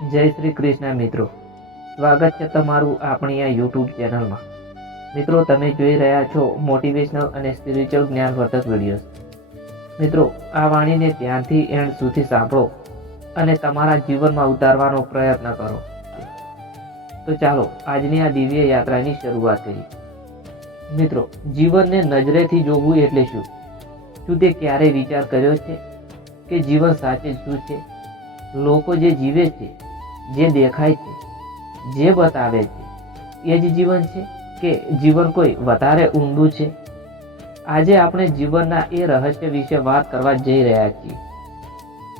જય શ્રી કૃષ્ણ મિત્રો, સ્વાગત છે તમારું આપણી આ યુટ્યુબ ચેનલમાં. મિત્રો, તમે જોઈ રહ્યા છો મોટિવેશનલ અને સ્પિરિચ્યુઅલ જ્ઞાનવર્ધક વિડીયોઝ. મિત્રો, આ વાણીને ધ્યાનથી એન્ડ સુધી સાંભળો અને તમારા જીવનમાં ઉતારવાનો પ્રયત્ન કરો. તો ચાલો આજની આ દિવ્ય યાત્રાની શરૂઆત કરીએ. મિત્રો, જીવનને નજરેથી જોવું એટલે શું? શું તે ક્યારેય વિચાર કર્યો છે કે જીવન સાચે શું છે? લોકો જે જીવે છે, જે દેખાય છે, જે બતાવે છે, એ જ જીવન છે કે જીવન કોઈ વધારે ઊંડું છે? આજે આપણે જીવનના એ રહસ્ય વિશે વાત કરવા જઈ રહ્યા છીએ,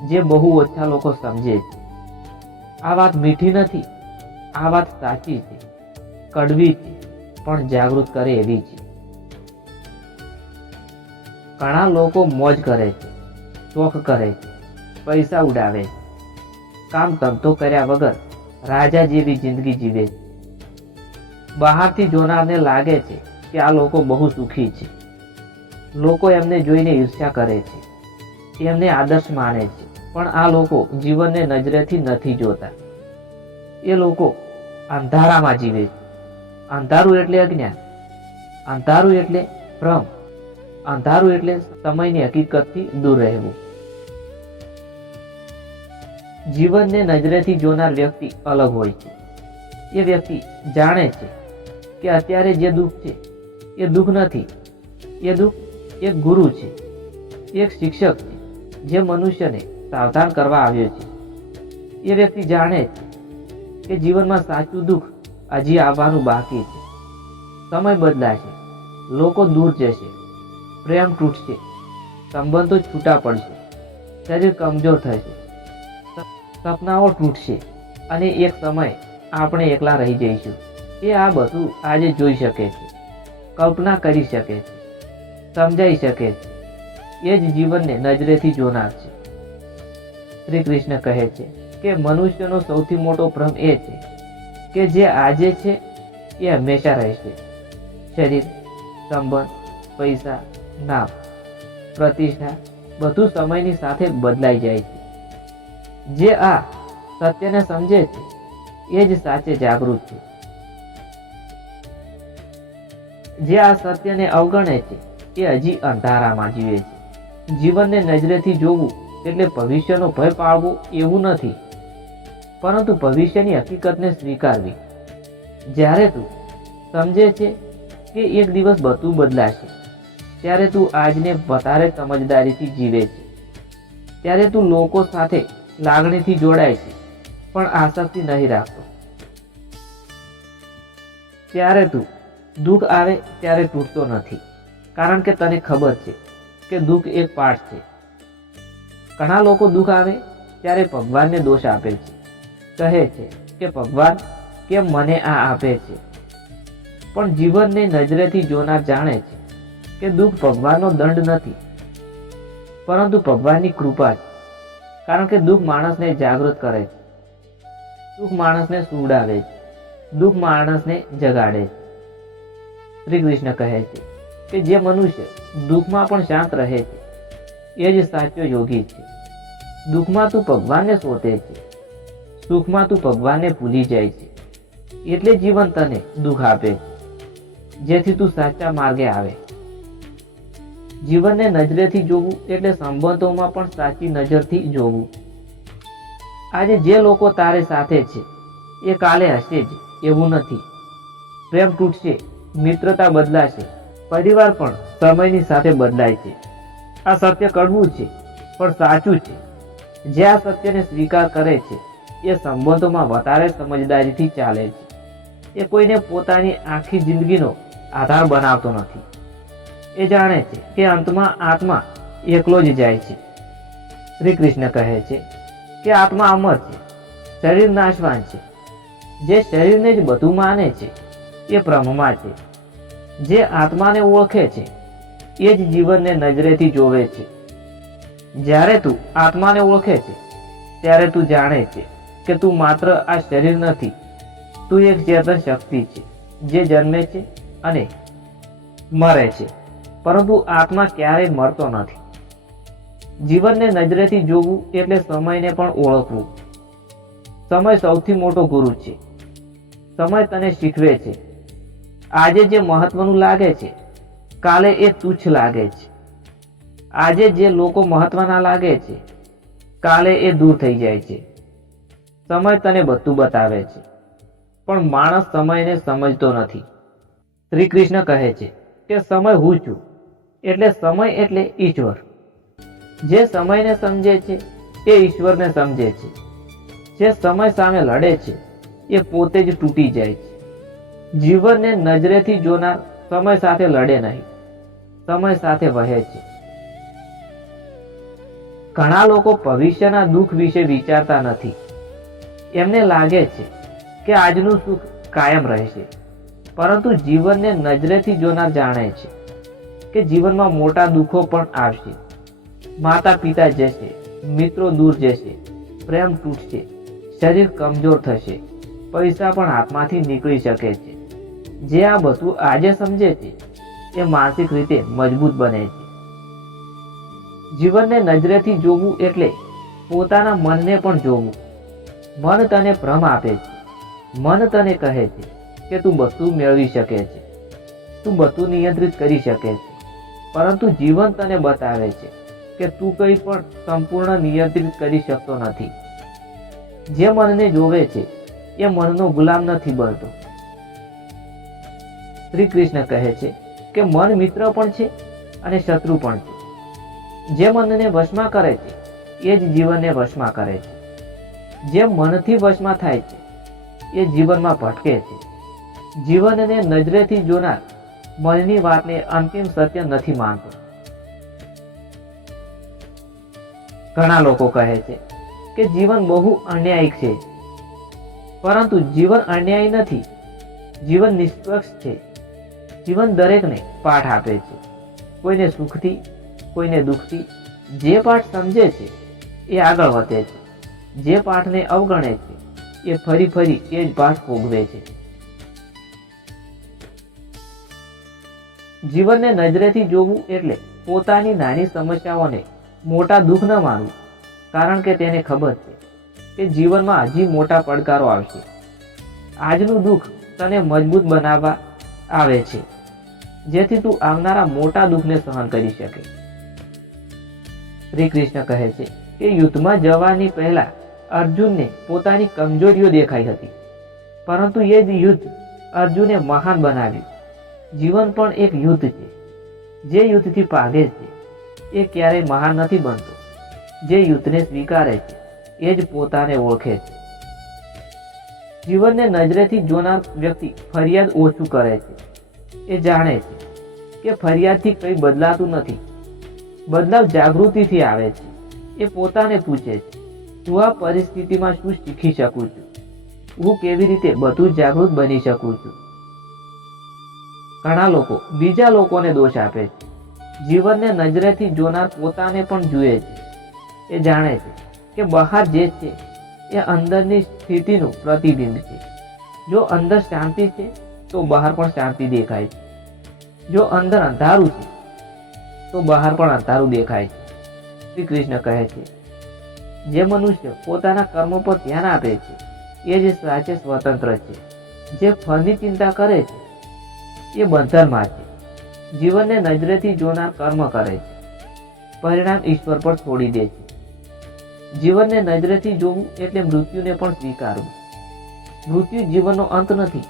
જે બહુ ઓછા લોકો સમજે છે. આ વાત મીઠી નથી, આ વાત સાચી છે, કડવી છે, પણ જાગૃત કરે એવી છે. ઘણા લોકો મોજ કરે છે, શોખ કરે છે, પૈસા ઉડાવે છે, કામ ધંધો કર્યા વગર રાજા જેવી જિંદગી જીવે છે. બહારથી જોનારને લાગે છે કે આ લોકો બહુ સુખી છે. લોકો એમને જોઈને ઈર્ષ્યા કરે છે, એમને આદર્શ માને છે, પણ આ લોકો જીવનને નજરેથી નથી જોતા. એ લોકો અંધારામાં જીવે છે. અંધારું એટલે અજ્ઞાન, અંધારું એટલે ભ્રમ, અંધારું એટલે સમયની હકીકતથી દૂર રહેવું. જીવનને નજરેથી જોનાર વ્યક્તિ અલગ હોય છે. એ વ્યક્તિ જાણે છે કે અત્યારે જે દુઃખ છે એ દુઃખ નથી, એ દુઃખ એક ગુરુ છે, એક શિક્ષક છે, જે મનુષ્યને સાવધાન કરવા આવ્યો છે. એ વ્યક્તિ જાણે છે કે જીવનમાં સાચું દુઃખ હજી આવવાનું બાકી છે. સમય બદલાશે, લોકો દૂર જશે, પ્રેમ તૂટશે, સંબંધો છૂટા પડશે, શરીર કમજોર થશે, સપનાઓ તૂટશે અને એક સમય આપણે એકલા રહી જઈશું. એ આ બધું આજે જોઈ શકે છે, કલ્પના કરી શકે છે, સમજાઈ શકે છે. એ જ જીવનને નજરેથી જોનાર છે. શ્રી કૃષ્ણ કહે છે કે મનુષ્યનો સૌથી મોટો ભ્રમ એ છે કે જે આજે છે એ હંમેશા રહેશે. શરીર, સંબંધ, પૈસા, નામ, પ્રતિષ્ઠા બધું સમયની સાથે બદલાઈ જાય છે. જે આ સત્યને સમજે છે એ જ સાચે જાગૃત છે. જે આ સત્યને અવગણે છે એ હજી અંધારામાં જીવે છે. જીવનને નજરેથી જોવું એટલે ભવિષ્યનો ભય પાળવો એવું નથી, પરંતુ ભવિષ્યની હકીકતને સ્વીકારવી. જ્યારે તું સમજે છે કે એક દિવસ બધું બદલાશે, ત્યારે તું આજને વધારે સમજદારીથી જીવે છે. ત્યારે તું લોકો સાથે લાગણીથી જોડાય છે, પણ આસક્તિ નહીં રાખતો. ત્યારે તું દુઃખ આવે ત્યારે તૂટતો નથી, કારણ કે તને ખબર છે કે દુઃખ એક પાઠ છે. ઘણા લોકો દુઃખ આવે ત્યારે ભગવાનને દોષ આપે છે, કહે છે કે ભગવાન કેમ મને આ આપે છે. પણ જીવનને નજરેથી જોનાર જાણે છે કે દુઃખ ભગવાનનો દંડ નથી, પરંતુ ભગવાનની કૃપા છે. કારણ કે દુઃખ માણસને જાગૃત કરે છે, દુઃખ માણસને સુવડાવે છે, દુઃખ માણસને જગાડે છે. શ્રી કૃષ્ણ કહે છે કે જે મનુષ્ય દુઃખમાં પણ શાંત રહે છે એ જ સાચો યોગી છે. દુઃખમાં તું ભગવાનને શોધે છે, સુખમાં તું ભગવાનને ભૂલી જાય છે. એટલે જીવન તને દુઃખ આપે છે, જેથી તું સાચા માર્ગે આવે. જીવનને નજરેથી જોવું એટલે સંબંધોમાં પણ સાચી નજરથી જોવું. આજે જે લોકો તારે સાથે છે એ કાલે હશે જ એવું નથી. પ્રેમ તૂટશે, મિત્રતા બદલાશે, પરિવાર પણ સમયની સાથે બદલાય છે. આ સત્ય કડવું છે પણ સાચું છે. જે આ સત્યને સ્વીકાર કરે છે એ સંબંધોમાં વધારે સમજદારીથી ચાલે છે. એ કોઈને પોતાની આખી જિંદગીનો આધાર બનાવતો નથી. એ જાણે છે કે અંતમાં આત્મા એકલો જ જાય છે. શ્રી કૃષ્ણ કહે છે કે આત્મા અમર છે, શરીર નાશવાન છે. જે શરીરને જ બધું માને છે એ ભ્રમમાં છે. જે આત્માને ઓળખે છે એ જ જીવનને નજરેથી જોવે છે. જ્યારે તું આત્માને ઓળખે છે ત્યારે તું જાણે છે કે તું માત્ર આ શરીર નથી, તું એક ચેતન શક્તિ છે જે જન્મે છે અને મરે છે, પરંતુ આત્મા ક્યારેય મરતો નથી. જીવનને નજરેથી જોવું એટલે સમયને પણ ઓળખવું. સમય સૌથી મોટો ગુરુ છે. સમય તને શીખવે છે. આજે જે મહત્વનું લાગે છે, કાલે એ તુચ્છ લાગે છે. આજે જે લોકો મહત્વના લાગે છે, કાલે એ દૂર થઈ જાય છે. સમય તને બધું બતાવે છે, પણ માણસ સમયને સમજતો નથી. શ્રી કૃષ્ણ કહે છે કે સમય હું છું, એટલે સમય એટલે ઈશ્વર. જે સમયને સમજે છે તે ઈશ્વરને સમજે છે. જે સમય સામે લડે છે એ પોતે જ તૂટી જાય છે. જીવનને નજરેથી જોનાર સમય સાથે લડે નહીં, સમય સાથે વહે છે. ઘણા લોકો ભવિષ્યના દુઃખ વિશે વિચારતા નથી. એમને લાગે છે કે આજનું સુખ કાયમ રહેશે, પરંતુ જીવનને નજરેથી જોનાર જાણે છે કે જીવનમાં મોટા દુઃખો પણ આવશે. માતા પિતા જશે, મિત્રો દૂર જશે, પ્રેમ તૂટશે, શરીર કમજોર થશે, પૈસા પણ હાથમાંથી નીકળી શકે છે. જે આ બધું આજે સમજે છે એ માનસિક રીતે મજબૂત બને છે. જીવનને નજરેથી જોવું એટલે પોતાના મનને પણ જોવું. મન તને ભ્રમ આપે છે. મન તને કહે છે કે તું બધું મેળવી શકે છે, તું બધું નિયંત્રિત કરી શકે છે, પરંતુ જીવન તને બતાવે છે કે તું કંઈ પણ સંપૂર્ણ નિયંત્રિત કરી શકતો નથી. જે મનને જોવે છે એ મનનો ગુલામ નથી બનતો. શ્રી કૃષ્ણ કહે છે કે મન મિત્ર પણ છે અને શત્રુ પણ છે. જે મનને વશમાં કરે છે એ જ જીવનને વશમાં કરે છે. જે મનથી વશમાં થાય છે એ જીવનમાં ભટકે છે. જીવનને નજરેથી જોનાર મનની વાતને અંતિમ સત્ય નથી માનતો. ઘણા લોકો કહે છે કે જીવન બહુ અન્યાયિક છે, પરંતુ જીવન અન્યાયી નથી. જીવન નિષ્પક્ષ છે. જીવન દરેકને પાઠ આપે છે, કોઈને સુખથી, કોઈને દુઃખથી. જે પાઠ સમજે છે એ આગળ વધે છે. જે પાઠને અવગણે છે એ ફરી ફરી એ જ પાઠ ભોગવે છે. જીવનને નજરેથી જોવું એટલે પોતાની નાની સમસ્યાઓને મોટા દુઃખ ન માનવું, કારણ કે તેને ખબર છે કે જીવનમાં હજી મોટા પડકારો આવશે. આજનું દુઃખ તને મજબૂત બનાવવા આવે છે, જેથી તું આવનારા મોટા દુઃખને સહન કરી શકે. શ્રી કૃષ્ણ કહે છે કે યુદ્ધમાં જવાની પહેલા અર્જુનને પોતાની કમજોરીઓ દેખાઈ હતી, પરંતુ એ જ યુદ્ધ અર્જુને મહાન બનાવ્યું. જીવન પણ એક યુદ્ધ છે. જે યુદ્ધથી ભાગે છે એ ક્યારેય મહાન નથી બનતો. જે યુદ્ધને સ્વીકારે છે એ જ પોતાને ઓળખે છે. જીવનને નજરેથી જોનાર વ્યક્તિ ફરિયાદ ઓછું કરે છે. એ જાણે છે કે ફરિયાદથી કંઈ બદલાતું નથી. બદલાવ જાગૃતિથી આવે છે. એ પોતાને પૂછે છે, હું આ પરિસ્થિતિમાં શું શીખી શકું છું? હું કેવી રીતે બધું જાગૃત બની શકું છું? ઘણા લોકો બીજા લોકોને દોષ આપે છે. જીવનને નજરેથી જોનાર પોતાને પણ જુએ છે. એ જાણે છે કે બહાર જે છે એ અંદરની સ્થિતિનું પ્રતિબિંબ છે. જો અંદર શાંતિ છે તો બહાર પણ શાંતિ દેખાય છે. જો અંદર અંધારું છે તો બહાર પણ અંધારું દેખાય છે. શ્રી કૃષ્ણ કહે છે, જે મનુષ્ય પોતાના કર્મો પર ધ્યાન આપે છે એ જ સાચે સ્વતંત્ર છે. જે ફળની ચિંતા કરે છે એ બંધનમાં છે. જીવનને નજરેથી જોનાર કર્મ કરે છે, પરિણામ ઈશ્વર પર છોડી દે છે. જીવનને નજરેથી જોવું એટલે મૃત્યુને પણ સ્વીકારવું. મૃત્યુ જીવનનો અંત નથી,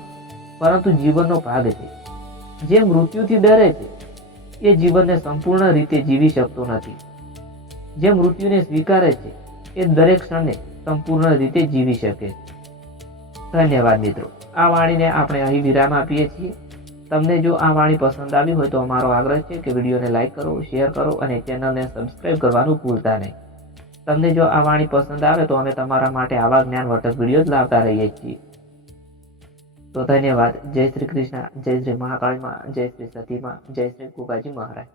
પરંતુ જીવનનો ભાગ છે. જે મૃત્યુથી ડરે છે એ જીવનને સંપૂર્ણ રીતે જીવી શકતો નથી. જે મૃત્યુને સ્વીકારે છે એ દરેક ક્ષણને સંપૂર્ણ રીતે જીવી શકે છે. ધન્યવાદ મિત્રો. આ વાણીને આપણે અહીં વિરામ આપીએ છીએ. તમને જો આ વાણી પસંદ આવી હોય તો અમારો આગ્રહ છે કે વિડીયોને લાઇક કરો, શેર કરો અને ચેનલને સબસ્ક્રાઇબ કરવાનું ભૂલતા નહીં. તમને જો આ વાણી પસંદ આવે તો અમે તમારા માટે આવા જ્ઞાનવર્ધક વિડીયો જ લાવતા રહીએ છીએ. તો ધન્યવાદ. જય શ્રી કૃષ્ણ, જય શ્રી મહાકાળીમાં, જય શ્રી સતીમાં, જય શ્રી કુકાજી મહારાજ.